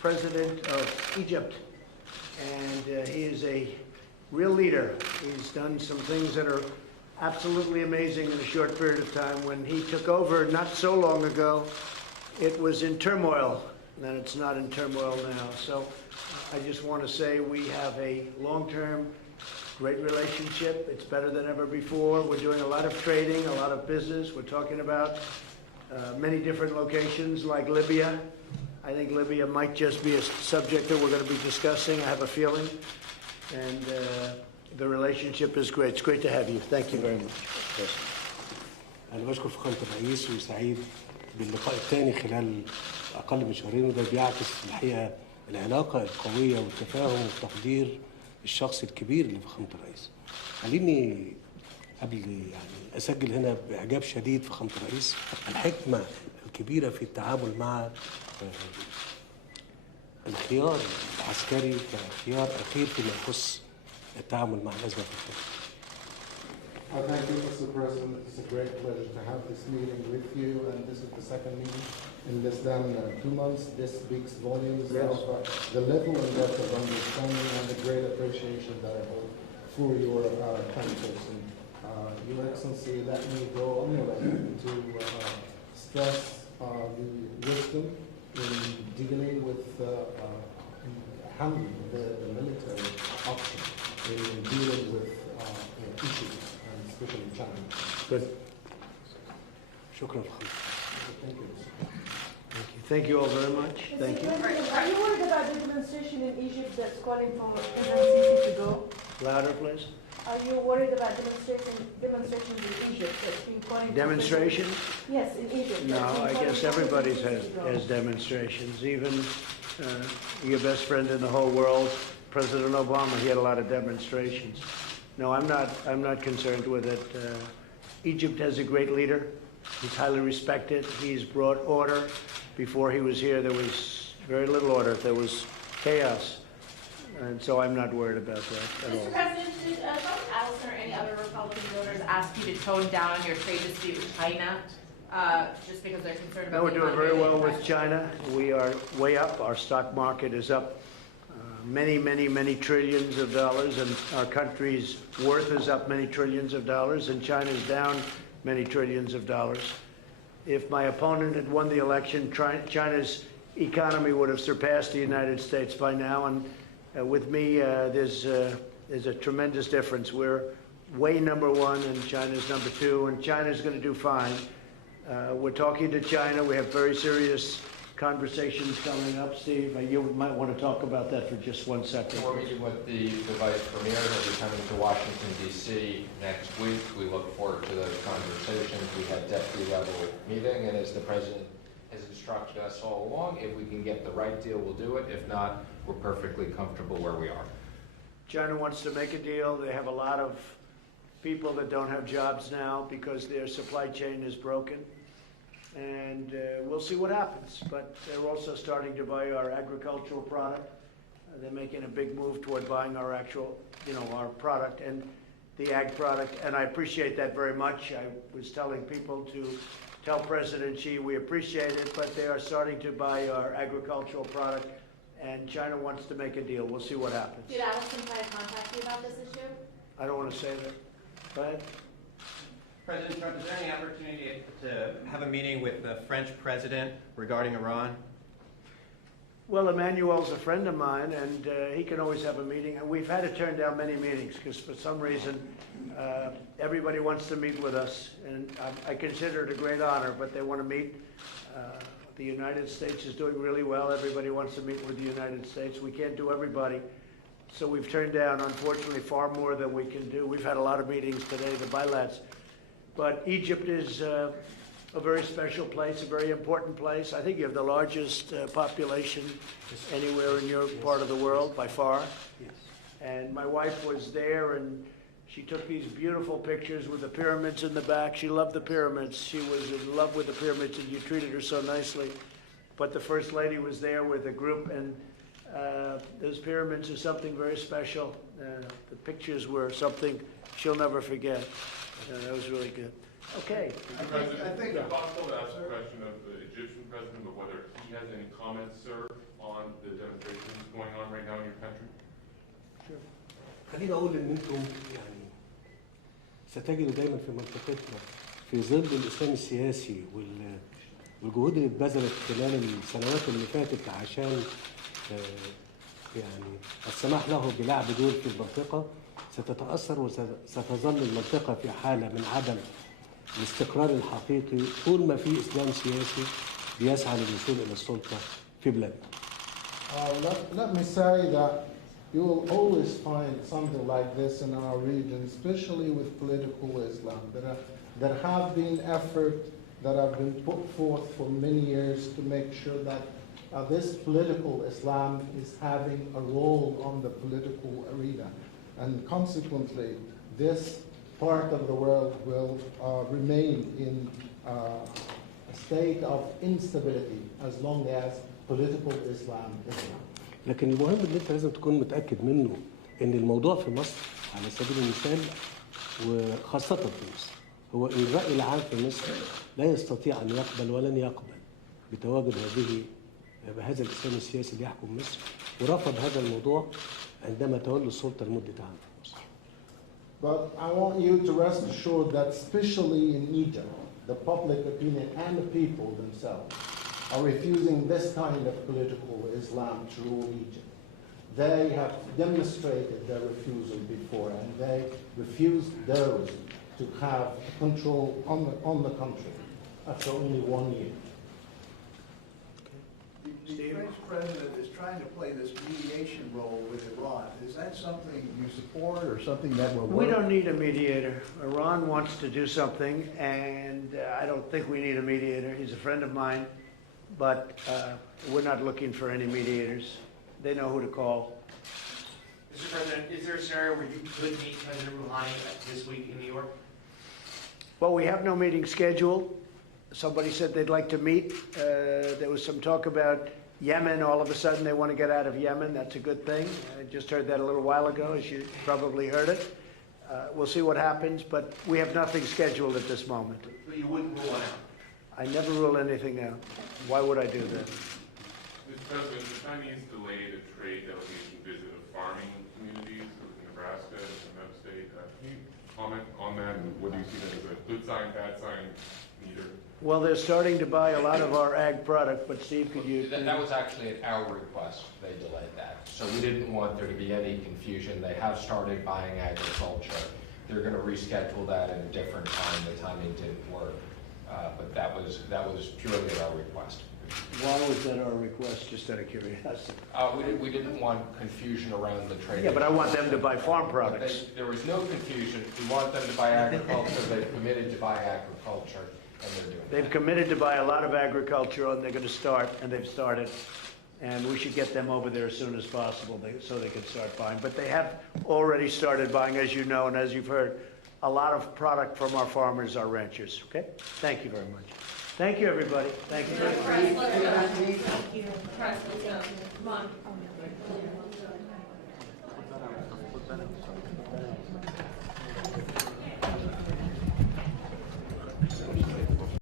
President of Egypt, and he is a real leader. He's done some things that are absolutely amazing in a short period of time. When he took over not so long ago, it was in turmoil, and it's not in turmoil now. So I just want to say we have a long-term great relationship. It's better than ever before. We're doing a lot of trading, a lot of business. We're talking about many different locations like Libya. I think Libya might just be a subject that we're going to be discussing, I have a feeling. And the relationship is great. It's great to have you. Thank you very much. Yes. أنا بشكر فخامة الرئيس وسعيد باللقاء الثاني خلال أقل من شهرين، وده بيعكس الحقيقة العلاقة القوية والتفاهم والتقدير الشخصي الكبير لفخامة الرئيس. خليني قبل يعني أسجل هنا بإعجاب شديد فخامة الرئيس الحكمة الكبيرة في التعامل مع الخيار العسكري كخيار أخير فيما يخص التعامل مع الأزمة في الخارج. Thank you, Mr. President. It's a great pleasure to have this meeting with you, and this is the second meeting in less than 2 months. This speaks volumes of the level and depth of understanding and the great appreciation that I hold for your countries. And Your Excellency, let me go on the way to stress the wisdom in dealing with handling the military option in dealing with issues, and especially China. Good. شكرا فخامة. Thank you. Thank you all very much. Thank you. Are you worried about the demonstration in Egypt that's calling for el-Sisi to go? Louder, please. Are you worried about demonstrations in Egypt that's been calling Demonstration? Yes, in Egypt. No, I guess everybody has demonstrations. Even your best friend in the whole world, President Obama, he had a lot of demonstrations. No, I'm not concerned with it. Egypt has a great leader. He's highly respected. He's brought order. Before he was here, there was very little order. There was chaos. And so I'm not worried about that at all. Mr. President, did Dr. Adelson or any other Republican voters ask you to tone down your trade dispute with China just because they're concerned about No, we're doing very well with China. We are way up. Our stock market is up many trillions of dollars, and our country's worth is up many trillions of dollars, and China's down many trillions of dollars. If my opponent had won the election, China's economy would have surpassed the United States by now, and with me, there's a tremendous difference. We're way number one, and China's number two, and China's going to do fine. We're talking to China. We have very serious conversations coming up. Steve, you might want to talk about that for just 1 second. We're meeting with the Vice Premier. He'll be coming to Washington, D.C. next week. We look forward to those conversations. We had deputy-level meeting, and as the President has instructed us all along, if we can get the right deal, we'll do it. If not, we're perfectly comfortable where we are. China wants to make a deal. They have a lot of people that don't have jobs now because their supply chain is broken. And we'll see what happens. But they're also starting to buy our agricultural product. They're making a big move toward buying our actual, our product and the ag product. And I appreciate that very much. I was telling people to tell President Xi we appreciate it, but they are starting to buy our agricultural product. And China wants to make a deal. We'll see what happens. Did Adelson try to contact you about this issue? I don't want to say that. Go ahead. President Trump, is there any opportunity to have a meeting with the French president regarding Iran? Well, Emmanuel's a friend of mine, and he can always have a meeting. And we've had to turn down many meetings because for some reason everybody wants to meet with us. And I consider it a great honor, but they want to meet. The United States is doing really well. Everybody wants to meet with the United States. We can't do everybody. So we've turned down, unfortunately, far more than we can do. We've had a lot of meetings today, the bilats. But Egypt is a very special place, a very important place. I think you have the largest population anywhere in your part of the world, by far. Yes. And my wife was there, and she took these beautiful pictures with the pyramids in the back. She loved the pyramids. She was in love with the pyramids, and you treated her so nicely. But the First Lady was there with a group, and those pyramids are something very special. The pictures were something she'll never forget. That was really good. Okay. I think it's possible to ask a question of the Egyptian president, but whether he has any comments, sir, on the demonstrations going on right now in your country. خليني اقول ان انتم يعني ستجدوا دايما في منطقتنا في ظل الاسلام السياسي والجهود اللي اتبذلت خلال السنوات اللي فاتت عشان يعني السماح له بلعب دور في المنطقه ستتاثر وستظل المنطقه في حاله من عدم الاستقرار الحقيقي طول ما في اسلام سياسي بيسعى للوصول الى السلطه في بلادنا. Let me say that you will always find something like this in our region, especially with political Islam. There have been efforts that have been put forth for many years to make sure that this political Islam is having a role on the political arena. And consequently, this part of the world will remain in a state of instability as long as political Islam is around. لكن المهم ان انت لازم تكون متاكد منه ان الموضوع في مصر على سبيل المثال وخاصه في مصر هو ان الراي العام في مصر لا يستطيع ان يقبل ولن يقبل بتواجد هذا الاسلام السياسي اللي يحكم مصر ورفض هذا الموضوع عندما تولوا السلطه لمده عام في مصر. But I want you to rest assured that especially in Egypt, the public opinion and the people themselves are refusing this kind of political Islam to rule Egypt. They have demonstrated their refusal before, and they refused those to have control on the country after only 1 year. The French president is trying to play this mediation role with Iran. Is that something you support or something that will work? We don't need a mediator. Iran wants to do something, and I don't think we need a mediator. He's a friend of mine, but we're not looking for any mediators. They know who to call. Mr. President, is there a scenario where you could meet President Rouhani this week in New York? Well, we have no meeting scheduled. Somebody said they'd like to meet. There was some talk about Yemen. All of a sudden, they want to get out of Yemen. That's a good thing. I just heard that a little while ago, as you probably heard it. We'll see what happens, but we have nothing scheduled at this moment. But you wouldn't rule it out? I never rule anything out. Why would I do that? Mr. President, the Chinese delayed a trade delegation visit of farming communities of Nebraska and that state. Can you comment on that, and what do you see that as a good sign, bad sign, neither? Well, they're starting to buy a lot of our ag product, but Steve, could you? That was actually at our request, they delayed that. So we didn't want there to be any confusion. They have started buying agriculture. They're going to reschedule that at a different time. The timing didn't work. But that was purely at our request. Why was that our request, just out of curiosity? We didn't want confusion around the trade. Yeah, but I want them to buy farm products. There was no confusion. We want them to buy agriculture. They've committed to buy agriculture, and they're doing They've that. committed to buy a lot of agriculture, and they're going to start, and they've started. And we should get them over there as soon as possible so they can start buying. But they have already started buying, as you know, and as you've heard, a lot of product from our farmers, our ranchers. Okay? Thank you very much. Thank you, everybody. Thank you. Press, let's go. Press, let's go. Come on.